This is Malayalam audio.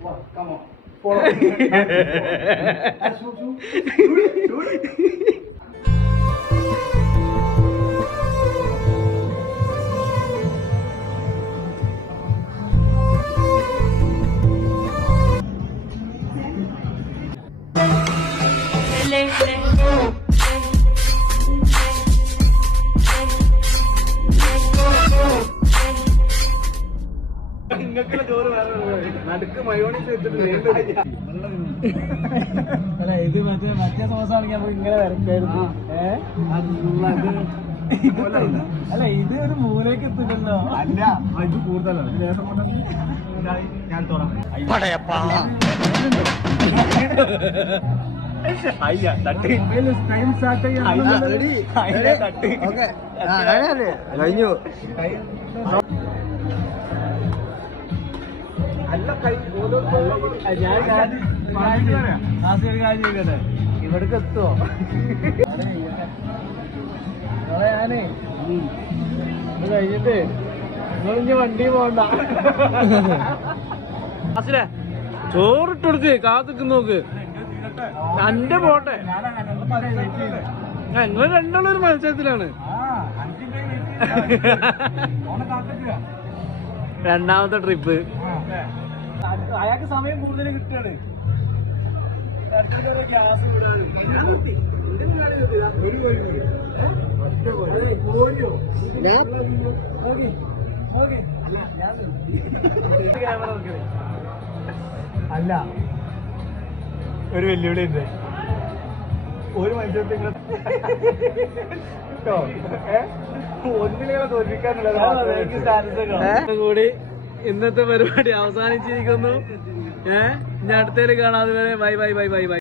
Come on. നടുക്ക് മയോണീസ് വെച്ചിട്ട് അല്ല ഇത് മറ്റേ ദിവസമാണെങ്കിൽ നമുക്ക് ഇങ്ങനെ വരക്കായിരുന്നു. അല്ല ഇത് ഒരു മൂലയ്ക്ക് എത്തില്ലല്ലോ. അല്ല ഇത് കൂടുതലാണ് ഞാൻ ടൈം സ്റ്റാർട്ട് കഴിഞ്ഞു. അല്ല ഞാൻ കാര്യം ചെയ്യട്ടെ, ഇവിടേക്ക് എത്തുവോ? ഞാനേ ഇത് കഴിഞ്ഞിട്ട് നിങ്ങളിഞ്ഞ വണ്ടി പോകണ്ട. ക്ലാസ്സിലെ ചോറിട്ട് കൊടുക്ക്, കാത്തിക്ക് നോക്ക്. എന്റെ പോട്ടെ, നിങ്ങൾ രണ്ടുള്ള ഒരു മത്സരത്തിലാണ്. രണ്ടാമത്തെ ട്രിപ്പ് അയാൾക്ക് സമയം കൂടുതൽ കിട്ടുകയാണ്. ഗ്യാസ് വിടാണ്. അല്ല ഒരു വെല്ലുവിളി ഉണ്ട്. ഒരു മത്സരത്തിൽ ഒന്നിനെ തോൽപ്പിക്കാന്നുള്ളത് കൂടി ഇന്നത്തെ പരിപാടി അവസാനിച്ചിരിക്കുന്നു. ഇനി അടുത്തേല് കാണാതെ വരെ bye bye bye bye bye.